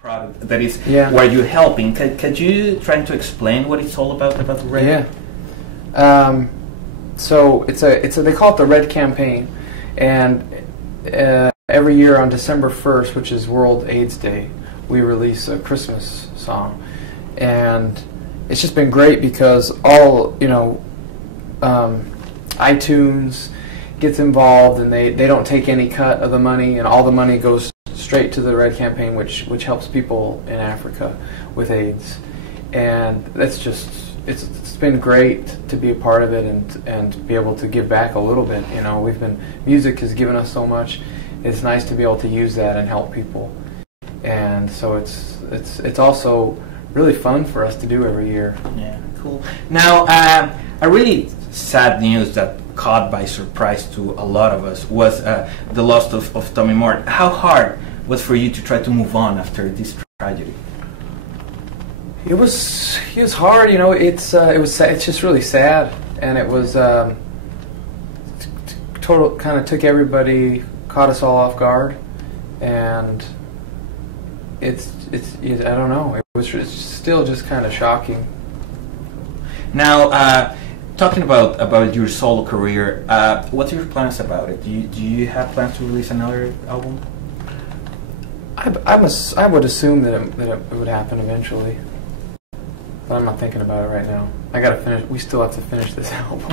product that is where you're helping. Could you try to explain what it's all about the Red? Yeah. So it's a they call it the Red Campaign, and every year on December 1st, which is World AIDS Day, we release a Christmas song, and it's just been great because all iTunes gets involved, and they don't take any cut of the money, and all the money goes straight to the Red Campaign, which helps people in Africa with AIDS, and it's been great to be a part of it and be able to give back a little bit. Music has given us so much. It's nice to be able to use that and help people, and so it's also really fun for us to do every year. Yeah, cool. Now, a really sad news that caught by surprise to a lot of us was the loss of Tommy Moore. How hard was for you to try to move on after this tragedy? It was hard, It's just really sad, and it was total kind of took everybody, caught us all off guard, and it's I don't know. It's still just kind of shocking. Now, talking about your solo career, what's your plans about it? Do you have plans to release another album? I would assume that it would happen eventually, but I'm not thinking about it right now. I gotta finish. We still have to finish this album.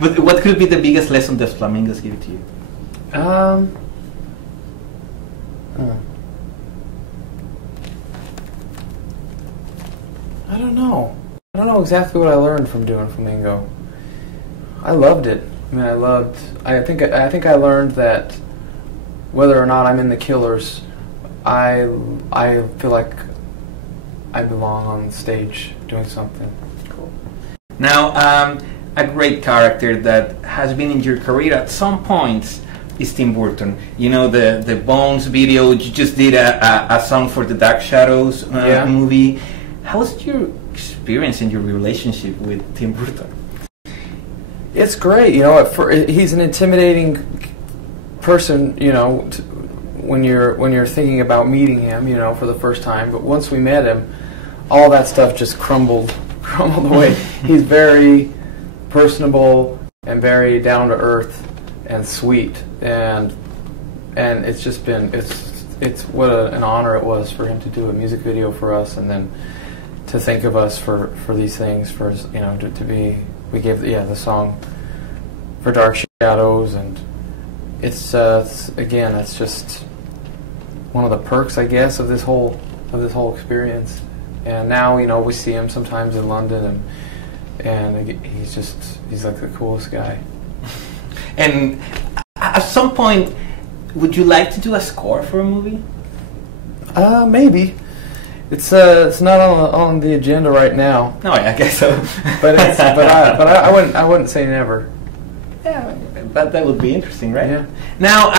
But what could be the biggest lesson that Flamingos give to you? I don't know. I don't know exactly what I learned from doing Flamingo. I loved it. I think I learned that whether or not I'm in the Killers, I feel like I belong on stage doing something. Cool. Now, a great character that has been in your career at some points is Tim Burton. The Bones video. You just did a song for the Dark Shadows movie. How was your experience in your relationship with Tim Burton? It's great. He's an intimidating person. When you're thinking about meeting him, for the first time. But once we met him, all that stuff just crumbled away. He's very personable and very down to earth and sweet, and it's just been it's what an honor it was for him to do a music video for us, and then to think of us for these things, we gave the song for Dark Shadows, and it's just one of the perks, I guess, of this whole experience. And now we see him sometimes in London, and he's like the coolest guy. And at some point, would you like to do a score for a movie? Maybe. It's not on the agenda right now. No, I guess so. but I wouldn't say never. Yeah, that would be interesting, right? Yeah. Now,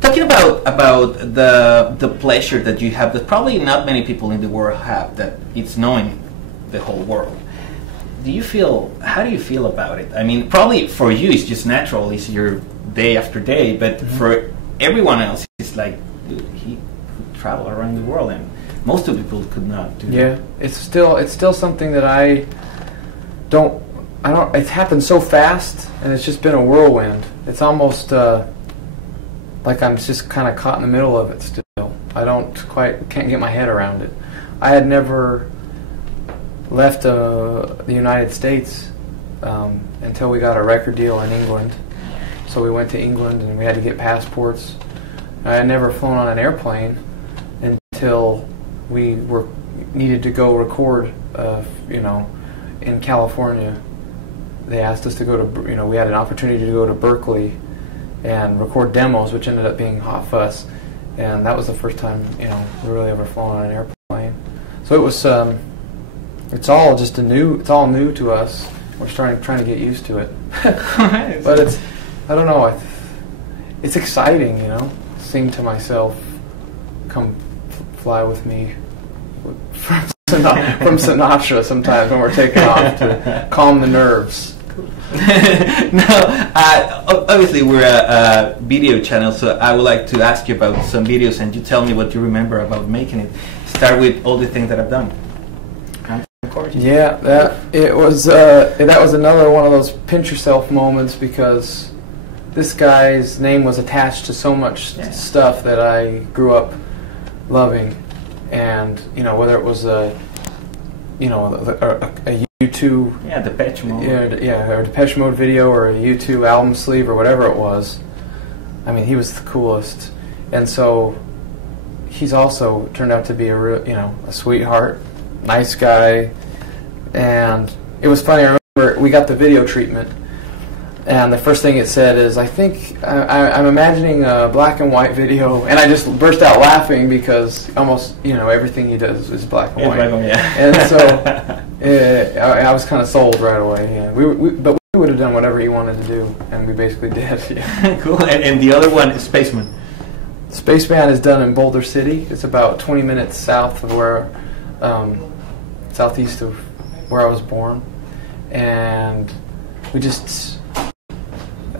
talking about the pleasure that you have, that probably not many people in the world have, that it's knowing the whole world. How do you feel about it? I mean, probably for you it's just natural, it's your day after day, but for everyone else it's like, dude, he could travel around the world, and most of the people could not do that. Yeah, it's still something that I don't. It's happened so fast, and it's just been a whirlwind. It's almost like I'm just kind of caught in the middle of it still. I can't get my head around it. I had never left the United States until we got a record deal in England. So we went to England, and we had to get passports. I had never flown on an airplane until we needed to go record, in California. They asked us to go to, we had an opportunity to go to Berkeley and record demos, which ended up being Hot Fuss, and that was the first time, we really ever flown on an airplane. So it was, it's all new to us. We're trying to get used to it. But I don't know, it's exciting, sing to myself, come fly with me from Sinatra sometimes when we're taking off to calm the nerves. Now, obviously we're a video channel, so I would like to ask you about some videos, and you tell me what you remember about making it. start with all the things that I've done. Yeah, that was another one of those pinch yourself moments, because this guy's name was attached to so much stuff that I grew up loving, and whether it was a U2, Depeche Mode, or a Depeche Mode video, or a U2 album sleeve, or whatever it was. I mean, he was the coolest, and so he's also turned out to be a sweetheart, nice guy. And it was funny, I remember we got the video treatment, and the first thing it said is, I think I'm imagining a black and white video, and I just burst out laughing, because almost everything he does is black and white. And so I was kind of sold right away. Yeah. But we would have done whatever he wanted to do, and we basically did. Yeah. Cool. And the other one is Spaceman. Spaceman is done in Boulder City. It's about 20 minutes south of where, southeast of where I was born, and we just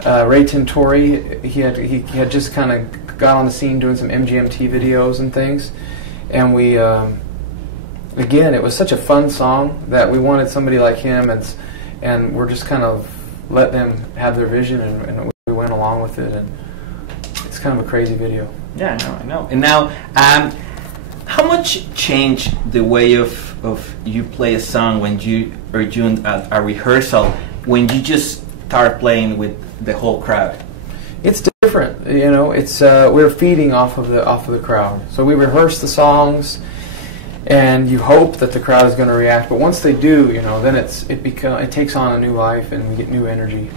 Ray Tintori, he had just kind of got on the scene doing some MGMT videos and things, and we again, it was such a fun song that we wanted somebody like him, and we're just kind of let them have their vision, and we went along with it, and it's kind of a crazy video. Yeah, I know. And now, how much changed the way of you play a song when you are doing a rehearsal, when you just start playing with the whole crowd? It's different, It's we're feeding off of the crowd. So we rehearse the songs, and you hope that the crowd is going to react. But once they do, then it takes on a new life, and we get new energy.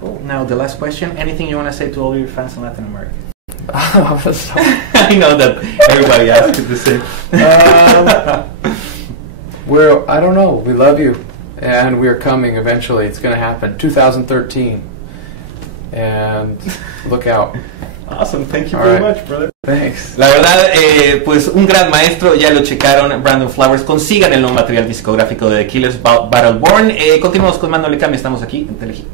Cool. Now the last question: anything you want to say to all your fans in Latin America? I know that everybody asks the same. I don't know. We love you, and we're coming eventually. It's going to happen. 2013, and look out. Awesome. Thank you very much, brother. Thanks. La verdad, pues un gran maestro, ya lo checaron, Brandon Flowers. Consigan el nuevo material discográfico de The Killers, Battleborn. Continuamos con Mando Le Cambia, estamos aquí en Telehit.